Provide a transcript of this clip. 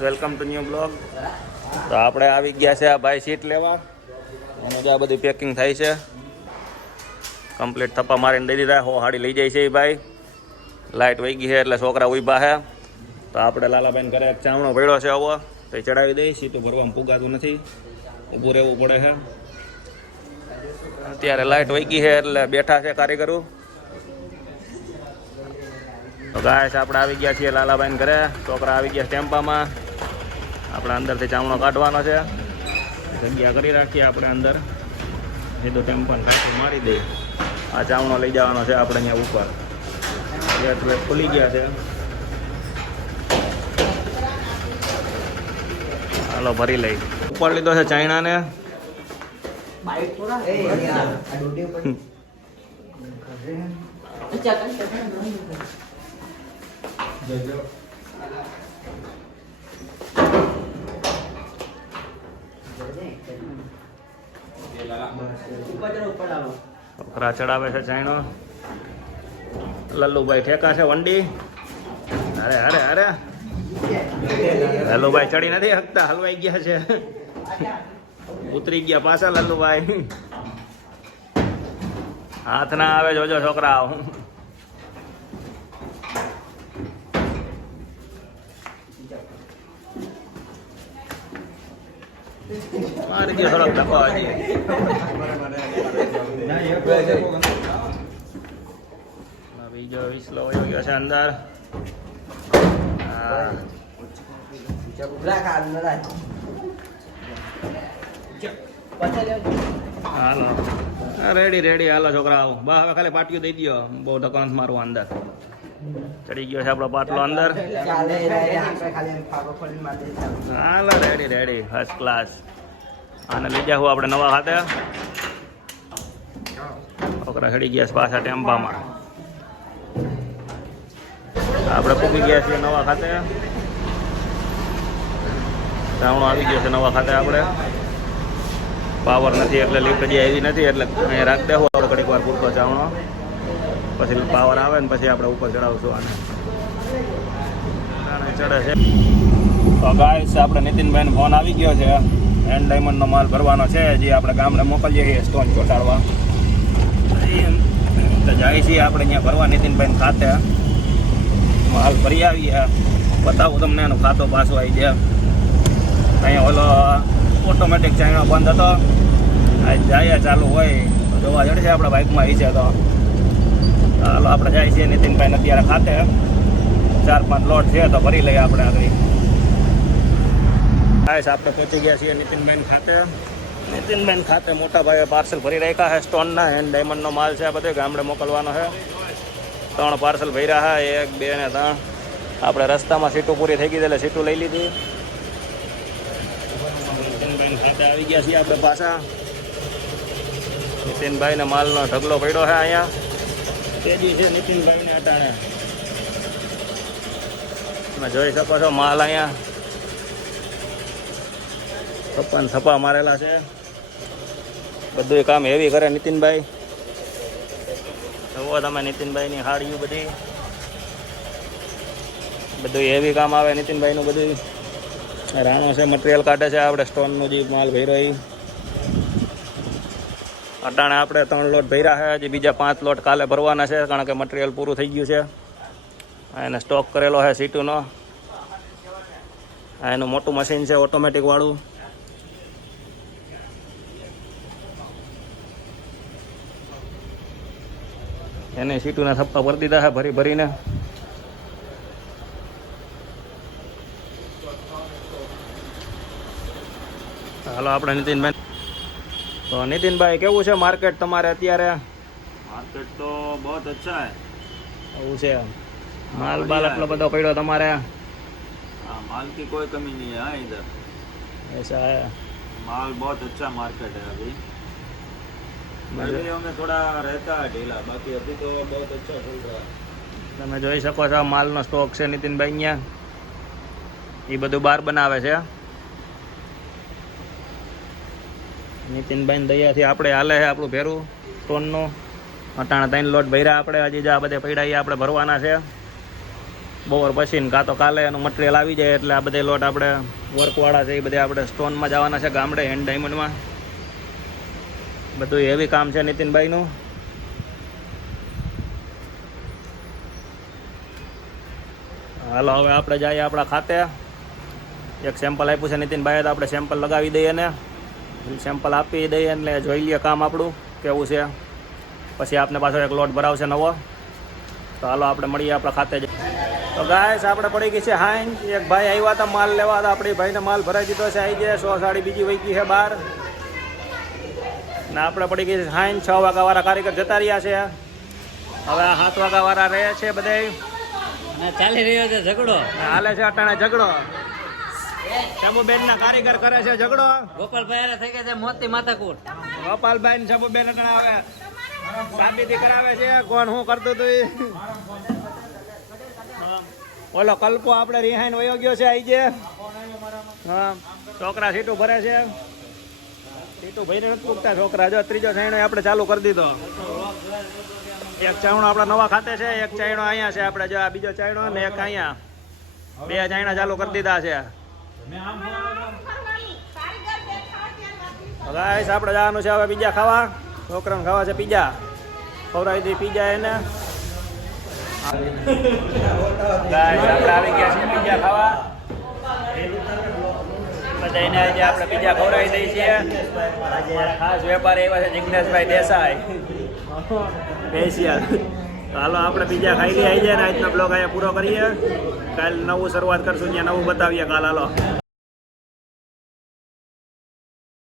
Welcome to new blog. તો આપણે આવી ગયા છે આ ભાઈ સીટ લેવા અને આ બધી પેકિંગ થાય છે. કમ્પ્લીટ થપ્પા મારીને દઈ દીધા. હો હાડી લઈ જાય છે એ ભાઈ. લાઇટ વહી ગઈ છે એટલે છોકરા ઊભા છે. તો આપણે લાલાભાઈને ઘરે એક ચાવણો પડ્યો છે આવો તો એ ચડાવી દઈ. સીટું ભરવામાં પુગાતું નથી, ઊભું રહેવું પડે છે. અત્યારે લાઇટ વહી ગઈ છે એટલે બેઠા છે કારીગરો. તો ગાય આપણે આવી ગયા છીએ લાલાભાઈને ઘરે. છોકરા આવી ગયા ટેમ્પામાં. આપણે અંદરથી ચામડો કાઢવાનો છે. જગ્યા કરી રાખીએ આપણે અંદર. સીધો ટેમ્પાને કાઢી મારી દઈએ. આ ચામડો લઈ જવાનો છે આપણે અહીંયા ઉપર. એટલે ખુલી ગયા છે. હાલો ભરી લઈ. ઉપર લીધો છે ચાઇનાને. છોકરા ચડાવે છે ચાઇનો. લલ્લુભાઈ ઠેકા છે વંડી. અરે અરે અરે લલ્લુભાઈ ચડી નથી શકતા, હલવાઈ ગયા છે. ઉતરી ગયા પાછા લલ્લુભાઈ. હાથ ના આવે જોજો છોકરા. મારી ગયો થોડોક ધક્કો હજી. બીજો વિસલો વયો ગયો છે અંદર. હાલો રેડી રેડી. હાલો છોકરા બા હવે ખાલી પાટિયું દઈ દો. બહુ ધક્કો નથી મારવા. અંદર ચડી ગયો છે આપણો પાટલો અંદર. હાલો રેડી રેડી ફર્સ્ટ ક્લાસ. આને લઈ જાઉં આપણે નવા ખાતે. છોકરા ચડી ગયા છે પાછા ટેમ્પામાં. આપણે પૂકી ગયા છીએ નવા ખાતે. ચાવણો આવી ગયો છે નવા ખાતે. આપણે પાવર નથી એટલે લિફ્ટ હજી આવી નથી એટલે અહીંયા રાખી દેવું આપણે ઘડીક વાર પૂરતો ચાવણો. પછી પાવર આવે ને પછી આપણે ઉપર ચડાવશું. આને ચડે છે. તો ગાઈસ આપણે નીતિનભાઈનો ફોન આવી ગયો છે. હેન્ડ ડાયમંડનો માલ ભરવાનો છે. જે આપણે ગામડે મોકલીએ છીએ સ્ટોન ચોટાડવા. તો જાય છીએ આપણે અહીંયા ભરવા નીતિનભાઈને ખાતે. માલ ભરી આવીએ. બતાવું તમને એનું ખાતો પાછું આવી જાય. અહીંયા ઓલો ઓટોમેટિક ચાઇનો બંધ હતો. જાય ચાલુ હોય તો જોવા જડશે આપણે બાઇકમાં આવી છે. તો ચાલો આપણે જાય છીએ નીતિનભાઈને અત્યારે ખાતે. 4-5 લોટ છે તો ભરી લઈએ આપણે આગળ. આપણે પહોંચી ગયા છીએ નીતિનભાઈ ખાતે. નીતિનભાઈ ખાતે મોટા ભાઈએ પાર્સલ ભરી રાખ્યા છે. સ્ટોનના હેન્ડ ડાયમંડનો માલ છે. આ બધે ગામડે મોકલવાનો છે. 3 પાર્સલ ભર્યા છે. 1, 2 ને 3. આપણે રસ્તામાં સીટું પૂરી થઈ ગઈ એટલે સીટું લઈ લીધી. નીતિનભાઈ ખાતે આવી ગયા છીએ આપણે પાછા. નીતિનભાઈને માલનો ઢગલો પડ્યો છે અહીંયા. તેજી છે નીતિનભાઈને અટાણે. તમે જોઈ શકો છો માલ અહીંયા થપ્પા મારેલા છે. બધું કામ હેવી કરે નીતિનભાઈ. જુઓ તમે નીતિનભાઈની હાડીઓ બધી. બધું હેવી કામ આવે નીતિનભાઈનું. બધું રાણો છે મટીરિયલ કાઢે છે. આપણે સ્ટોનનો જે માલ ભર્યો એ અટાણે આપણે 3 લોટ ભર્યા છે. હજી બીજા 5 લોટ કાલે ભરવાના છે કારણ કે મટીરિયલ પૂરું થઈ ગયું છે. એને સ્ટોક કરેલો છે સીટુનો. આ એનું મોટું મશીન છે ઓટોમેટિક વાળું. એને સીટુના થપ્પા ભરી દીધા છે ભરી ભરીને. હાલો આપણે નીતિનભાઈ. તો નીતિનભાઈ કેવું છે માર્કેટ તમારે અત્યારે? मार्केट तो बहुत अच्छा है. એવું છે. માલ બાલ એટલો બધો પડ્યો તમારે? हाँ, माल की कोई कमी नहीं है. हाँ, इधर ऐसा है. माल बहुत अच्छा मार्केट है. अभी गर्मियों में थोड़ा रहता है ढीला, बाकी अभी तो बहुत अच्छा चल रहा है. તમે જોઈ શકો છો માલનો સ્ટોક છે નીતિનભાઈ અહીંયા. એ બધું બહાર બનાવે છે. નીતિનભાઈ દયાથી આપણે હાલે છે આપણું ભેરું સ્ટોનનું. અટાણા 3 લોટ ભર્યા આપણે. હજી આ બધે પડ્યા એ આપણે ભરવાના છે. બપોર પછી ને કાં તો કાલે એનું મટીરિયલ આવી જાય એટલે આ બધા લોટ આપણે વર્કવાળા છે એ બધા આપણે સ્ટોનમાં જવાના છે ગામડે હેન્ડ ડાયમંડમાં. બધું હેવી કામ છે નીતિનભાઈનું. હાલો હવે આપણે જઈએ આપણા ખાતે. એક સેમ્પલ આપ્યું છે નીતિનભાઈએ તો આપણે સેમ્પલ લગાવી દઈએ ને સેમ્પલ આપી દઈએ એટલે જોઈ લઈએ કામ આપણું કેવું છે. પછી આપને પાછો એક લોટ ભરાવશે નવો. તો હાલો આપણે મળીએ આપણા ખાતે જ. તો ગાઈસ આપણે પડી ગઈ છે હાઈન. એક ભાઈ આવ્યા હતા માલ લેવા હતા, આપણી ભાઈને માલ ભરાઈ દીધો છે. આવી જાય 100 સાડી બીજી વહી ગઈ છે બહાર ને આપણે પડી ગઈ છે હાઈન. 6 વાગ્યાવાળા કારીગર જતા રહ્યા છે. હવે આ 7 વાગ્યાવાળા રહે છે બધે. અને ચાલી રહ્યો છે ઝઘડો. હાલે છે અટાણે ઝઘડો. શંભુબેન ના કારીગર કરે છે ઝઘડો. ગોપાલભાઈ હારે થઈ ગયા છે મોતી માથાકૂટ. ગોપાલભાઈ ને શંભુબેન અટાણે આવે સાબિતી કરાવે છે કોણ શું કરતું હતું ઈ. ઓલો કલ્પો આપણે રિહાઈન વયો ગયો છે આઈ જે. હા છોકરા સીટું ભરે છે. સીટું ભરીને નથી પૂગતા છોકરા. જો ત્રીજો ચાયણો આપણે ચાલુ કરી દીધો. એક ચાયણો આપણા નવા ખાતે છે, એક ચાયણો અહીંયા છે આપણે. જો આ બીજો ચાયણો ને એક અહીંયા. 2 ચાયણા ચાલુ કરી દીધા છે. ગાઈસ આપણે જવાનું છે હવે પીઝા ખાવા. છોકરાને ખાવા છે પીઝા. ખવડાવી દઈએ પીઝા એને. ગાઈસ આપણે આવી ગયા છીએ પીઝા ખાવા. બધાને આજે આપણે પીઝા ખવડાવી દઈએ છીએ. ખાસ વેપારી એવા છે જિગ્નેશભાઈ દેસાઈ સ્પેશિયલ. હાલો આપણે પીઝા ખાઈ લઈએ આવી જાય ને આજનો બ્લોગ અહીંયા પૂરો કરીએ. કાલ નવું શરૂઆત કરશું ત્યાં નવું બતાવીએ કાલ. હાલો.